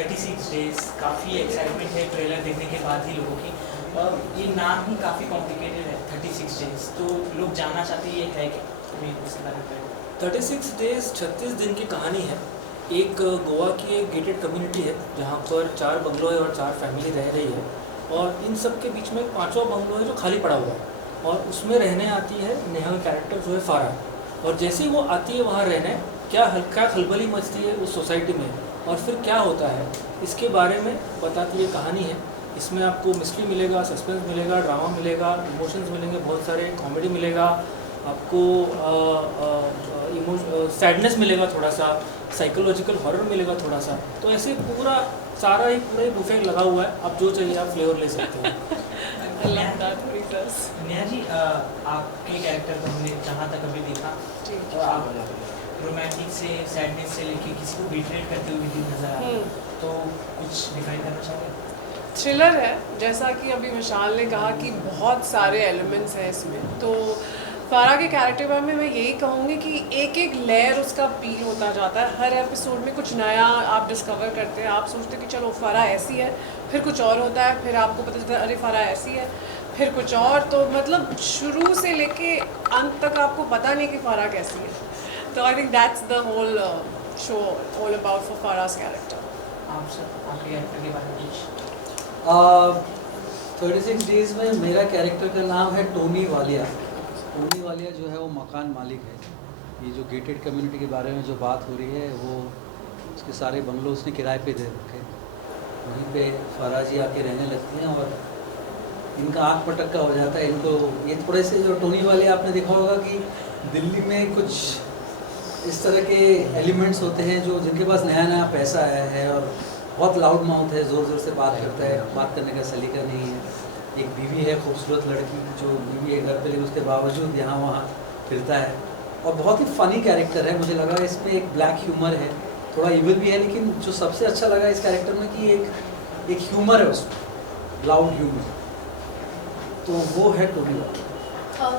36 days काफ़ी excitement है trailer देखने के बाद ही लोगों की। ये नाम ही काफ़ी कॉम्प्लिकेटेड है 36 डेज, तो लोग जानना चाहते हैं ये है कि इसके बारे में। 36 डेज 36 दिन की कहानी है। एक गोवा की एक गेटेड कम्युनिटी है जहाँ पर 4 बंगलो है और 4 फैमिली रह रही है, और इन सब के बीच में 5वां बंगलो है जो खाली पड़ा हुआ है, और उसमें रहने आती है नेहा कैरेक्टर जो है फारा। और जैसे ही वो आती है वहाँ रहने, क्या हल्का खलबली मचती है उस सोसाइटी में, और फिर क्या होता है इसके बारे में बताती है कहानी है। इसमें आपको मिस्ट्री मिलेगा, सस्पेंस मिलेगा, ड्रामा मिलेगा, इमोशंस मिलेंगे, बहुत सारे कॉमेडी मिलेगा, आपको सैडनेस मिलेगा, थोड़ा सा साइकोलॉजिकल हॉरर मिलेगा थोड़ा सा। तो ऐसे पूरा ही बुफे लगा हुआ है, आप जो चाहिए आप फ्लेवर ले सकते हो। नेहा जी, आपके कैरेक्टर को हमने जहाँ तक अभी देखा, तो आप रोमांटिक से सैडनेस से लेके किसी को बिट्रेट करते हुए भी नजर आ रहे हैं, तो कुछ डिफाइन करना चाहोगे? थ्रिलर है, जैसा कि अभी विशाल ने कहा कि बहुत सारे एलिमेंट्स हैं इसमें। तो फारा के कैरेक्टर में मैं यही कहूँगी कि एक एक लेयर उसका पील होता जाता है, हर एपिसोड में कुछ नया आप डिस्कवर करते हैं। आप सोचते हैं कि चलो फारा ऐसी है, फिर कुछ और होता है, फिर आपको पता चलता है अरे फारा ऐसी है, फिर कुछ और। तो मतलब शुरू से लेके अंत तक आपको पता नहीं कि फारा कैसी है। तो I think that's the whole show all about for Farah's character. आप सब आपके कैरेक्टर के बारे में कुछ? 36 डेज में मेरा कैरेक्टर का नाम है टोनी वालिया। टोनी वालिया जो है वो मकान मालिक है। ये जो गेटेड कम्युनिटी के बारे में जो बात हो रही है, वो उसके सारे बंगलो उसने किराए पे दे रखे। वहीं पे फारा जी आके रहने लगती हैं और इनका आँख पटक्का हो जाता है। इनको ये थोड़े से जो टोनी वाले आपने देखा होगा कि दिल्ली में कुछ इस तरह के एलिमेंट्स होते हैं जो जिनके पास नया नया पैसा आया है और बहुत लाउड माउथ है, ज़ोर ज़ोर से बात करता है, बात करने का सलीका नहीं है। एक बीवी है, खूबसूरत लड़की जो बीवी है घर पे, लेकिन उसके बावजूद यहाँ वहाँ फिरता है और बहुत ही फ़नी कैरेक्टर है। मुझे लगा इसमें एक ब्लैक ह्यूमर है, थोड़ा इविल भी है, लेकिन जो सबसे अच्छा लगा इस कैरेक्टर में कि एक ह्यूमर है उसमें, लाउड ह्यूमर। तो वो है टोनी वाला।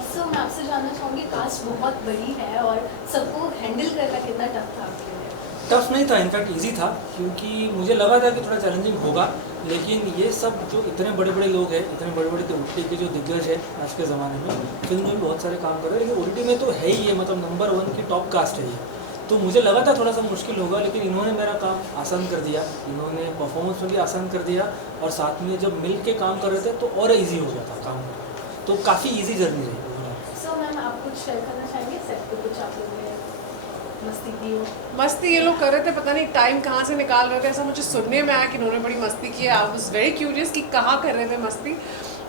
सो मैं आपसे जानना चाहूँगी, कास्ट बहुत बड़ी है और सबको हैंडल करना कितना टफ था आपके लिए? टफ नहीं था, इनफैक्ट इजी था, क्योंकि मुझे लगा था कि थोड़ा चैलेंजिंग होगा। लेकिन ये सब जो इतने बड़े बड़े लोग हैं, इतने बड़े बड़े OTT के जो दिग्गज है आज के ज़माने में, फिल्म में भी बहुत सारे काम कर रहे हैं, लेकिन OTT में तो है ही ये, मतलब नंबर 1 की टॉप कास्ट है ये। तो मुझे लगा था थोड़ा सा मुश्किल होगा, लेकिन इन्होंने मेरा काम आसान कर दिया, इन्होंने परफॉर्मेंस में भी आसान कर दिया, और साथ में जब मिल के काम कर रहे थे तो और ईजी हो गया था काम। तो काफ़ी ईजी जर्नी रही। सो मैम, आप कुछ शेयर करना चाहेंगे सेट पे? कुछ आप लोगों ने मस्ती की हो? मस्ती ये लोग कर रहे थे, पता नहीं टाइम कहाँ से निकाल रहे थे, ऐसा मुझे सुनने में आया कि उन्होंने बड़ी मस्ती की है। आई वाज वेरी क्यूरियस कि कहाँ कर रहे थे मस्ती,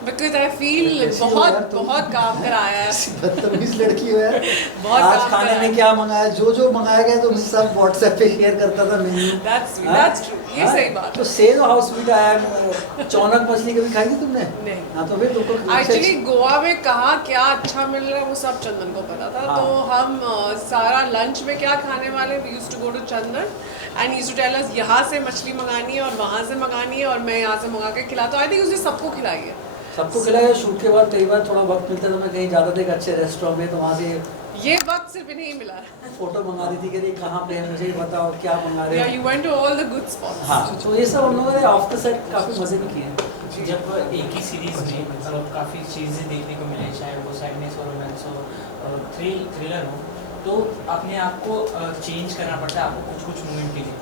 बिकॉज आई फील बहुत काम कराया है। बदतमीज लड़की हो यार। बहुत आज काम खाने कराया। में क्या मंगाया, जो मंगाया गया तो मैं सब व्हाट्सएप पे शेयर करता था मेन्यू। That's true, ये सही बात तो से दो हाउस स्वीट आया। चौनक मछली कभी खाई थी तुमने? नहीं। हाँ, तो फिर तुमको एक्चुअली गोवा में कहाँ क्या अच्छा मिल रहा है वो सब चंदन को पता था। हाँ। तो हम सारा लंच में क्या खाने वाले, we used to go to Chandan and used to tell us यहाँ से मछली मंगानी है और वहाँ से मंगानी है, और मैं यहाँ से मंगा के खिलाता हूँ। आई थिंक उसने सबको खिलाई है। सबको खिलाया। शूट के बाद कई बार थोड़ा वक्त मिलता था, मैं कहीं जाता था एक अच्छे रेस्टोरेंट में, तो वहाँ से ये वक्त सिर्फ नहीं मिला। फोटो मंगा रही थी कि ये कहाँ पे है, मुझे ही बताओ क्या मंगा रहे Yeah, हो। you went to all the good spots. हाँ, तो ये सब हम लोगों ने ऑफ द सेट काफ़ी मज़े भी किए हैं। जब एक ही सीरीज में मतलब काफ़ी चीज़ें देखने को मिले, चाहे वो सैडनेस हो, रोमांस हो, थ्रिलर हो, तो अपने आप को चेंज करना पड़ता है आपको कुछ मोमेंट के लिए,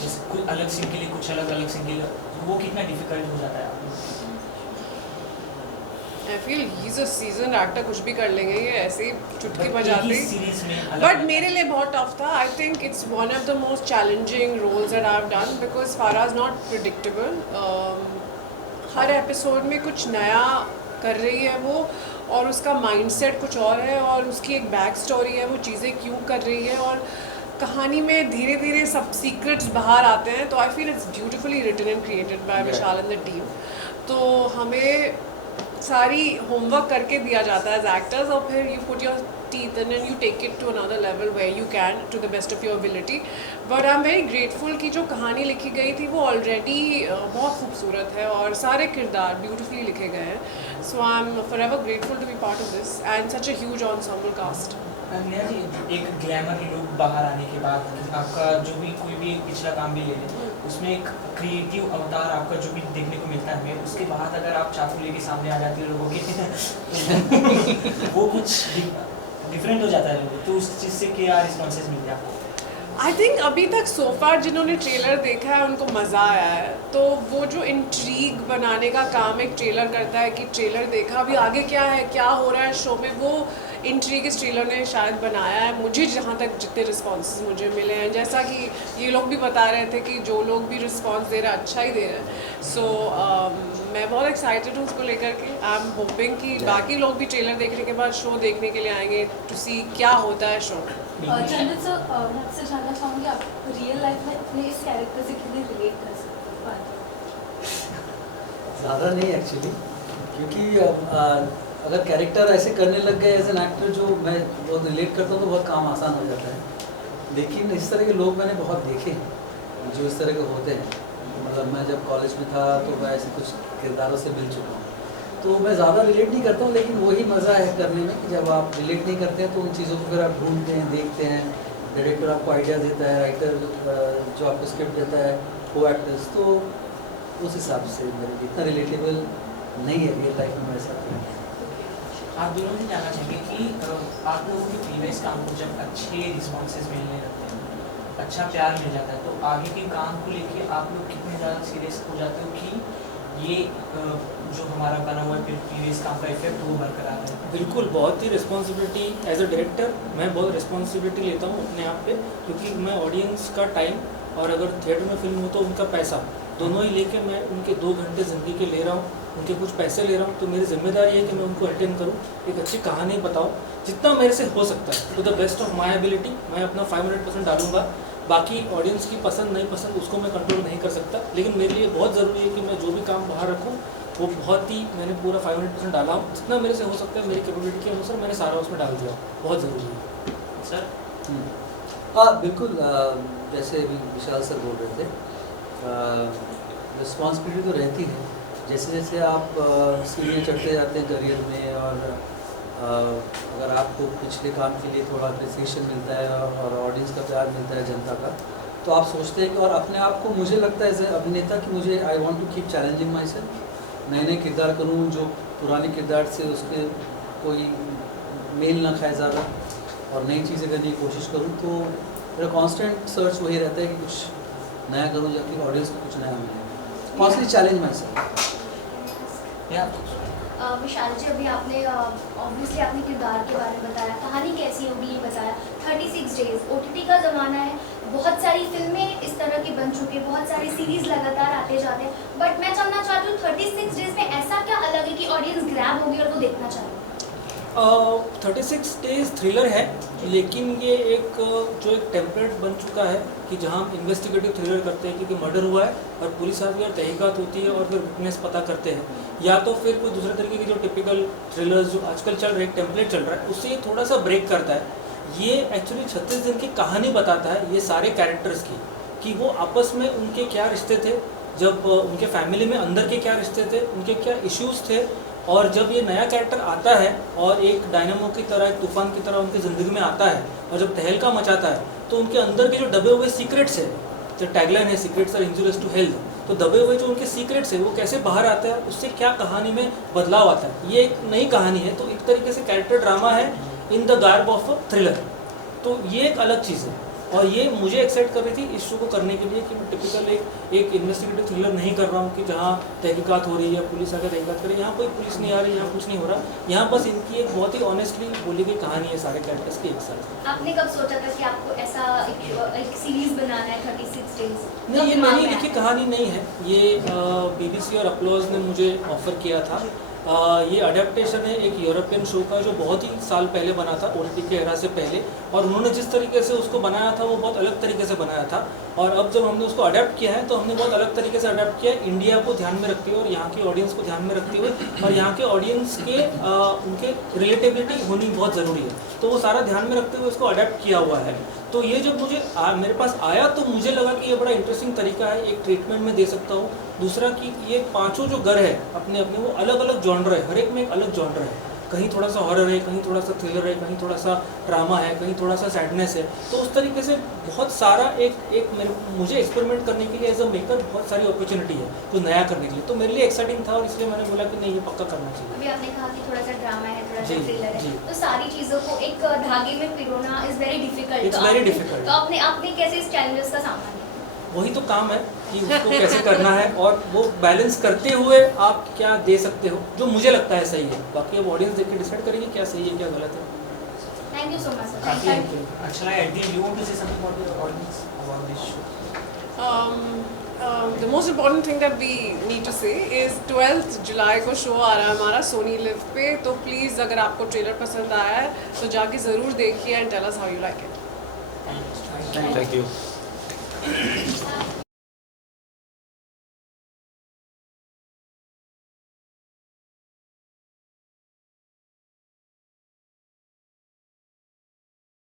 जैसे कुछ अलग सीन के लिए, कुछ अलग सीन के लिए, वो कितना डिफिकल्ट हो जाता है आपको? I feel he's a seasoned actor, कुछ भी कर लेंगे ये, ऐसे ही चुटकी But बजाते। एक ही सीरीज में बट मेरे लिए बहुत टफ था। I think it's one of the most challenging roles that I have done, because फारा is not predictable. Her episode में कुछ नया कर रही है वो, और उसका माइंडसेट कुछ और है, और उसकी एक बैक स्टोरी है, वो चीज़ें क्यों कर रही है, और कहानी में धीरे धीरे सब सीक्रेट्स बाहर आते हैं। तो I feel it's beautifully written and created by Vishal and the team. तो हमें सारी होमवर्क करके दिया जाता है एज एक्टर्स, और फिर you put your teeth in and you take it to another level where you can to the best of your ability. But I am very grateful कि जो कहानी लिखी गई थी वो ऑलरेडी बहुत खूबसूरत है, और सारे किरदार ब्यूटिफुली लिखे गए हैं। So I am forever grateful to be part of this and such a huge ensemble cast. Neha ji, एक ग्लैमर लुक बाहर आने के बाद आपका जो भी कोई भी पिछला काम भी ले लें, उसमें एक क्रिएटिव अवतार आपका जो भी देखने को मिलता है हमें, उसके बाद अगर आप चाकू लेके सामने आ जाती है लोगों के तो वो कुछ डिफरेंट हो जाता है लोगों, तो उस चीज़ से क्या रिस्पॉन्सेज मिलते हैं आपको? आई थिंक अभी तक सो फार जिन्होंने ट्रेलर देखा है उनको मज़ा आया है। तो वो जो इंट्रीग बनाने का काम एक ट्रेलर करता है कि ट्रेलर देखा अभी आगे क्या है, क्या हो रहा है शो में, वो इंट्रीग इस ट्रेलर ने शायद बनाया है। मुझे जहाँ तक जितने रिस्पॉन्सेज मुझे मिले हैं, जैसा कि ये लोग भी बता रहे थे कि जो लोग भी रिस्पॉन्स दे रहे हैं अच्छा ही दे रहे हैं। सो मैं बहुत एक्साइटेड हूँ उसको लेकर के। आई एम होपिंग कि बाकी लोग भी ट्रेलर देखने के बाद शो देखने के लिए आएंगे टू सी क्या होता है शो में। चंदन सर, मैं आपसे जानना चाहूँगी आप रियल लाइफ में अपने इस कैरेक्टर से कितने रिलेट कर सकते हो? ज़्यादा नहीं एक्चुअली, क्योंकि अगर कैरेक्टर ऐसे करने लग गए एज एन एक्टर जो मैं बहुत रिलेट करता हूँ तो बहुत काम आसान हो जाता है। लेकिन इस तरह के लोग मैंने बहुत देखे हैं जो इस तरह के होते हैं। मतलब मैं जब कॉलेज में था तो मैं ऐसे कुछ किरदारों से मिल चुका हूँ, तो मैं ज़्यादा रिलेट नहीं करता हूँ। लेकिन वही मज़ा है करने में कि जब आप रिलेट नहीं करते हैं तो उन चीज़ों को फिर आप ढूंढते हैं, देखते हैं, डायरेक्टर आपको आइडिया देता है, राइटर जो आपको स्क्रिप्ट देता है, को एक्टर्स, तो उस हिसाब से मेरे लिए इतना रिलेटेबल नहीं है रियल लाइफ में ऐसा। आप दोनों से जानना चाहेंगे कि आप लोगों के प्रीवियस काम को जब अच्छे रिस्पॉन्सेज मिलने लगते हैं, अच्छा प्यार मिल जाता है, तो आगे के काम को लेके आप लोग कितने ज़्यादा सीरियस हो जाते हो कि ये जो हमारा बना हुआ है प्रीवियस काम का इफेक्ट वो बरकरार है? बिल्कुल, बहुत ही रिस्पॉन्सिबिलिटी एज अ डायरेक्टर मैं बहुत रिस्पॉन्सिबिलिटी लेता हूँ अपने आप पे, क्योंकि मैं ऑडियंस का टाइम और अगर थिएटर में फिल्म हो तो उनका पैसा दोनों ही लेके मैं उनके 2 घंटे ज़िंदगी के ले रहा हूँ, उनके कुछ पैसे ले रहा हूँ। तो मेरी जिम्मेदारी है कि मैं उनको अटेंड करूँ, एक अच्छी कहानी बताऊँ, जितना मेरे से हो सकता है to the best of my ability मैं अपना 500% डालूंगा। बाकी ऑडियंस की पसंद नहीं पसंद उसको मैं कंट्रोल नहीं कर सकता, लेकिन मेरे लिए बहुत ज़रूरी है कि मैं जो भी काम बाहर रखूँ वो बहुत ही मैंने पूरा 500% डाला हूँ। जितना मेरे से हो सकता है मेरी कैपेबिलिटी के अनुसार मैंने सारा उसमें डाल दिया, बहुत ज़रूरी है। सर? हाँ बिल्कुल, जैसे अभी विशाल सर बोल रहे थे, रिस्पॉन्सिबिलिटी तो रहती है। जैसे जैसे आप सीढ़ियाँ चढ़ते जाते हैं करियर में, और अगर आपको पिछले काम के लिए थोड़ा अप्रिसिएशन मिलता है और ऑडियंस का प्यार मिलता है, जनता का, तो आप सोचते हैं कि और अपने आप को, मुझे लगता है एज ए अभिनेता कि मुझे I want to keep challenging myself, नए नए किरदार करूँ जो पुराने किरदार से उसके कोई मेल ना खाए ज़्यादा, और नई चीज़ें करने की कोशिश करूँ। तो मेरा कॉन्स्टेंट सर्च वही रहता है कि कुछ नया करूँ जाकि ऑडियंस को कुछ नया मिले। Constantly challenge my self. Vishal ji, अभी आपने ऑब्वियसली अपने किरदार के बारे में बताया, कहानी कैसी होगी ये बताया। 36 डेज OTT का ज़माना है, बहुत सारी फिल्में इस तरह की बन चुकी है, बहुत सारी सीरीज़ लगातार आते जाते हैं, बट मैं जानना चाहती हूँ 36 डेज में ऐसा क्या अलग है कि ऑडियंस ग्रैब होगी और वो देखना चाहेगी? 36 डेज थ्रिलर है, लेकिन ये एक जो एक टेम्पलेट बन चुका है कि जहाँ हम इन्वेस्टिगेटिव थ्रिलर करते हैं, क्योंकि मर्डर हुआ है और पुलिस आती है और तहकीकात होती है और फिर विटनेस पता करते हैं, या तो फिर कोई दूसरे तरीके की जो टिपिकल थ्रिलर्स जो आजकल चल रहे, एक टेम्पलेट चल रहा है, उससे ये थोड़ा सा ब्रेक करता है। ये एक्चुअली 36 दिन की कहानी बताता है ये सारे कैरेक्टर्स की, कि वो आपस में उनके क्या रिश्ते थे, जब उनके फैमिली में अंदर के क्या रिश्ते थे, उनके क्या इश्यूज़ थे, और जब ये नया कैरेक्टर आता है और एक डायनामो की तरह, एक तूफान की तरह उनकी ज़िंदगी में आता है और जब तहलका मचाता है, तो उनके अंदर के जो दबे हुए सीक्रेट्स है, जो टैगलाइन है secrets are injurious to health, तो दबे हुए जो उनके सीक्रेट्स है वो कैसे बाहर आते हैं, उससे क्या कहानी में बदलाव आता है। ये एक नई कहानी है, तो एक तरीके से कैरेक्टर ड्रामा है in the garb of a thriller, तो ये एक अलग चीज़ है। और ये मुझे एक्साइट कर रही थी इस शो को करने के लिए कि मैं टिपिकल एक इन्वेस्टिगेटिव थ्रिलर नहीं कर रहा हूँ कि जहाँ तहकीकात हो रही है, पुलिस आकर तहकीकात करे, यहाँ कोई पुलिस नहीं आ रही, यहाँ कुछ नहीं हो रहा, यहाँ बस इनकी एक बहुत ही ऑनेस्टली बोली गई कहानी है सारे कैरेक्टर्स की एक साथ। आपने कब सोचा था कि आपको ऐसा एक सीरीज बनाना है 36 डेज? नहीं, ये मैंने लिखी कहानी नहीं है, ये BBC और अपलॉज ने मुझे ऑफ़र किया था। ये अडेप्टेशन है एक यूरोपियन शो का जो बहुत ही साल पहले बना था, OTT के एरा से पहले, और उन्होंने जिस तरीके से उसको बनाया था वो बहुत अलग तरीके से बनाया था। और अब जब हमने उसको अडेप्ट किया है तो हमने बहुत अलग तरीके से अडेप्ट किया है, इंडिया को ध्यान में रखते हुए और यहाँ की ऑडियंस को ध्यान में रखते हुए, और यहाँ के ऑडियंस के उनके रिलेटेबिलिटी होनी बहुत ज़रूरी है, तो वो सारा ध्यान में रखते हुए उसको अडेप्ट किया हुआ है। तो ये जब मुझे मेरे पास आया तो मुझे लगा कि ये बड़ा इंटरेस्टिंग तरीका है, एक ट्रीटमेंट में दे सकता हूँ। दूसरा कि ये 5 जो घर है अपने अपने वो अलग अलग जॉनर है, हर एक में एक अलग जॉनर है, कहीं थोड़ा सा हॉरर है, कहीं थोड़ा सा थ्रिलर है, कहीं थोड़ा सा ड्रामा है, कहीं थोड़ा सा सैडनेस है। तो उस तरीके से बहुत सारा मुझे एक्सपेरिमेंट करने के लिए एज अ मेकर बहुत सारी अपॉर्चुनिटी है कुछ नया करने के लिए। तो मेरे लिए एक्साइटिंग था और इसलिए मैंने बोला कि नहीं, ये पक्का करना चाहिए। अभी आपने कहा कि थोड़ा सा ड्रामा है, थोड़ा सा जी, थ्रिलर जी। है, तो सारी चीज़ों को एक धागे में पिरोना is very difficult. It's very difficult. तो आपने कैसे इस चैलेंजेस का सामना किया? वही तो काम है कि उसको कैसे करना है और वो बैलेंस करते हुए आप क्या दे सकते हो जो मुझे लगता है सही है। बाकी अब ऑडियंस देख के डिसाइड करेंगे क्या सही है क्या गलत है। Thank you so much sir. काफी थैंक यू। अच्छा लगा। एडी, you want to say something about your audience about this show? The most important thing that we need to say is 12th जुलाई को शो आ रहा है हमारा सोनी लिव पे। तो प्लीज़ अगर आपको ट्रेलर पसंद आया है तो जाके ज़रूर देखिए and tell us how you like it. Thank you. Thank you.